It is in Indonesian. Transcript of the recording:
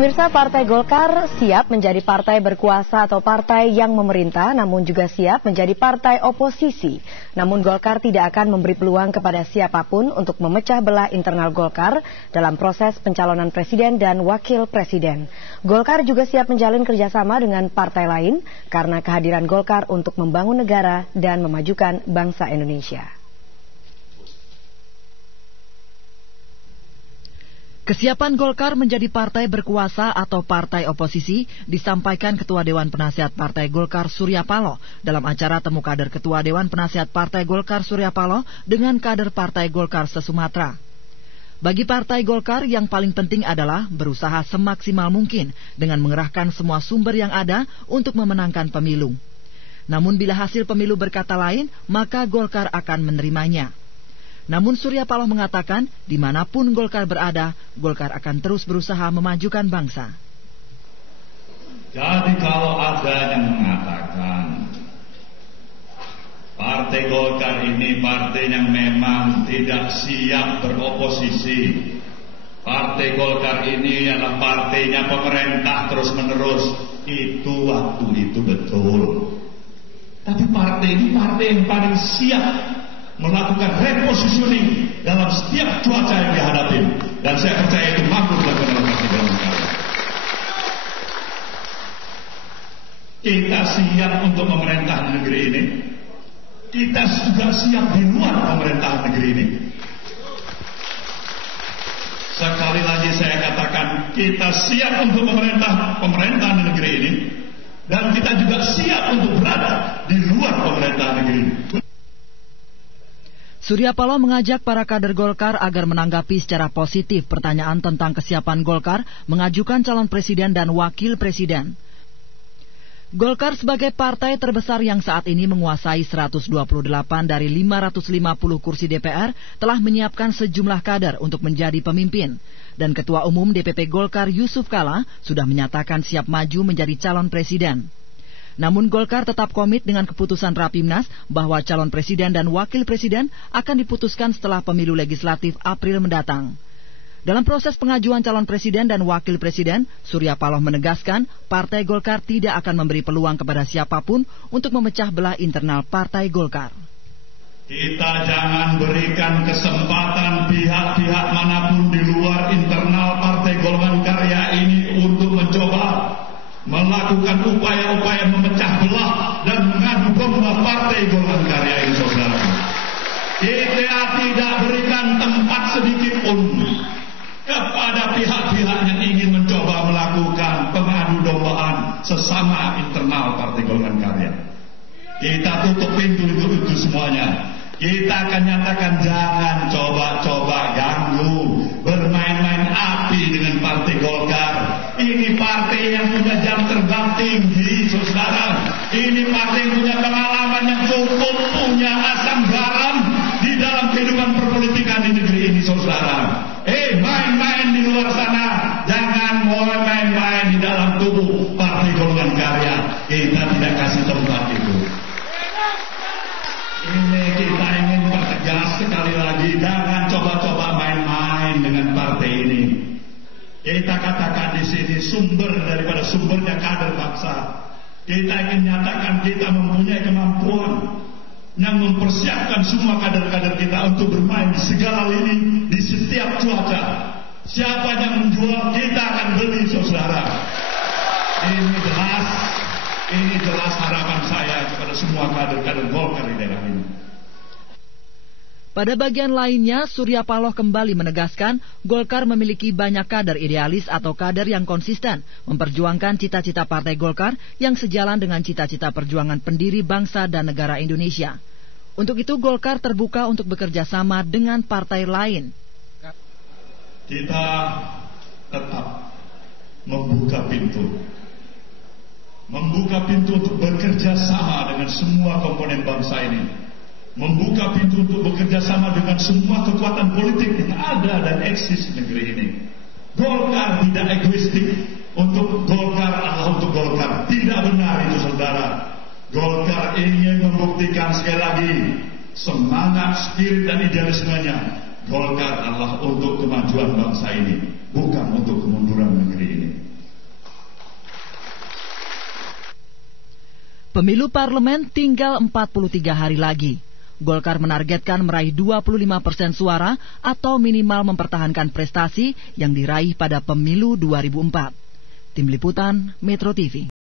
Pemirsa, Partai Golkar siap menjadi partai berkuasa atau partai yang memerintah, namun juga siap menjadi partai oposisi. Namun Golkar tidak akan memberi peluang kepada siapapun untuk memecah belah internal Golkar dalam proses pencalonan presiden dan wakil presiden. Golkar juga siap menjalin kerjasama dengan partai lain karena kehadiran Golkar untuk membangun negara dan memajukan bangsa Indonesia. Kesiapan Golkar menjadi partai berkuasa atau partai oposisi disampaikan Ketua Dewan Penasihat Partai Golkar Surya Paloh dalam acara temu kader Ketua Dewan Penasihat Partai Golkar Surya Paloh dengan kader Partai Golkar se-Sumatera. Bagi Partai Golkar yang paling penting adalah berusaha semaksimal mungkin dengan mengerahkan semua sumber yang ada untuk memenangkan pemilu. Namun bila hasil pemilu berkata lain, maka Golkar akan menerimanya. Namun Surya Paloh mengatakan, dimanapun Golkar berada, Golkar akan terus berusaha memajukan bangsa. Jadi kalau ada yang mengatakan Partai Golkar ini partai yang memang tidak siap beroposisi, Partai Golkar ini adalah partainya pemerintah terus-menerus, itu waktu itu betul. Tapi partai ini partai yang paling siap melakukan repositioning dalam setiap cuaca yang dihadapi, dan saya percaya itu mampu dilakukan oleh Partai Golkar. Kita siap untuk memerintah negeri ini, kita juga siap di luar pemerintahan negeri ini. Sekali lagi saya katakan, kita siap untuk pemerintahan negeri ini, dan kita juga siap untuk berada di luar pemerintahan negeri ini. Surya Paloh mengajak para kader Golkar agar menanggapi secara positif pertanyaan tentang kesiapan Golkar mengajukan calon presiden dan wakil presiden. Golkar sebagai partai terbesar yang saat ini menguasai 128 dari 550 kursi DPR telah menyiapkan sejumlah kader untuk menjadi pemimpin. Dan Ketua Umum DPP Golkar Yusuf Kala sudah menyatakan siap maju menjadi calon presiden. Namun Golkar tetap komit dengan keputusan Rapimnas bahwa calon presiden dan wakil presiden akan diputuskan setelah pemilu legislatif April mendatang. Dalam proses pengajuan calon presiden dan wakil presiden, Surya Paloh menegaskan Partai Golkar tidak akan memberi peluang kepada siapapun untuk memecah belah internal Partai Golkar. Kita jangan berikan kesempatan pihak-pihak manapun di luar internal Partai Golongan Karya ini untuk mencoba melakukan upaya-upaya memecah belah dan mengadu domba Partai Golongan Karya ini, saudara. Kita tidak berikan tempat sedikit pun kepada pihak-pihak yang ingin mencoba melakukan pengadu dombaan sesama internal Partai Golongan Karya. Kita tutup pintu itu semuanya. Kita akan nyatakan jangan coba-coba ganggu, bermain-main api dengan Partai Golkar. Ini partai yang punya jam terbang tinggi, saudara. Ini partai yang punya pengalaman yang cukup, punya asam garam di dalam kehidupan perpolitikan di negeri ini, saudara. Main-main di luar sana, jangan mulai main-main di dalam tubuh Partai Golongan Karya. Kita tidak kasih tempat itu. Ini kita ingin pertegas sekali lagi, jangan coba-coba main-main dengan partai ini. Kita katakan di sini sumber daripada sumbernya kader bangsa. Kita ingin nyatakan kita mempunyai kemampuan yang mempersiapkan semua kader-kader kita untuk bermain di segala lini, di setiap cuaca. Siapa yang menjual, kita akan beli, saudara. Ini jelas harapan saya kepada semua kader-kader Golkar di daerah ini. Pada bagian lainnya, Surya Paloh kembali menegaskan Golkar memiliki banyak kader idealis atau kader yang konsisten memperjuangkan cita-cita Partai Golkar yang sejalan dengan cita-cita perjuangan pendiri bangsa dan negara Indonesia. Untuk itu Golkar terbuka untuk bekerja sama dengan partai lain. Kita tetap membuka pintu untuk bekerja sama dengan semua komponen bangsa ini. Membuka pintu untuk bekerja sama dengan semua kekuatan politik yang ada dan eksis di negeri ini. Golkar tidak egoistik. Untuk Golkar adalah untuk Golkar. Tidak benar itu, saudara. Golkar ingin membuktikan sekali lagi semangat, spirit dan idealismenya. Golkar adalah untuk kemajuan bangsa ini, bukan untuk kemunduran negeri ini. Pemilu parlemen tinggal 43 hari lagi. Golkar menargetkan meraih 25% suara atau minimal mempertahankan prestasi yang diraih pada pemilu 2004. Tim Liputan Metro TV.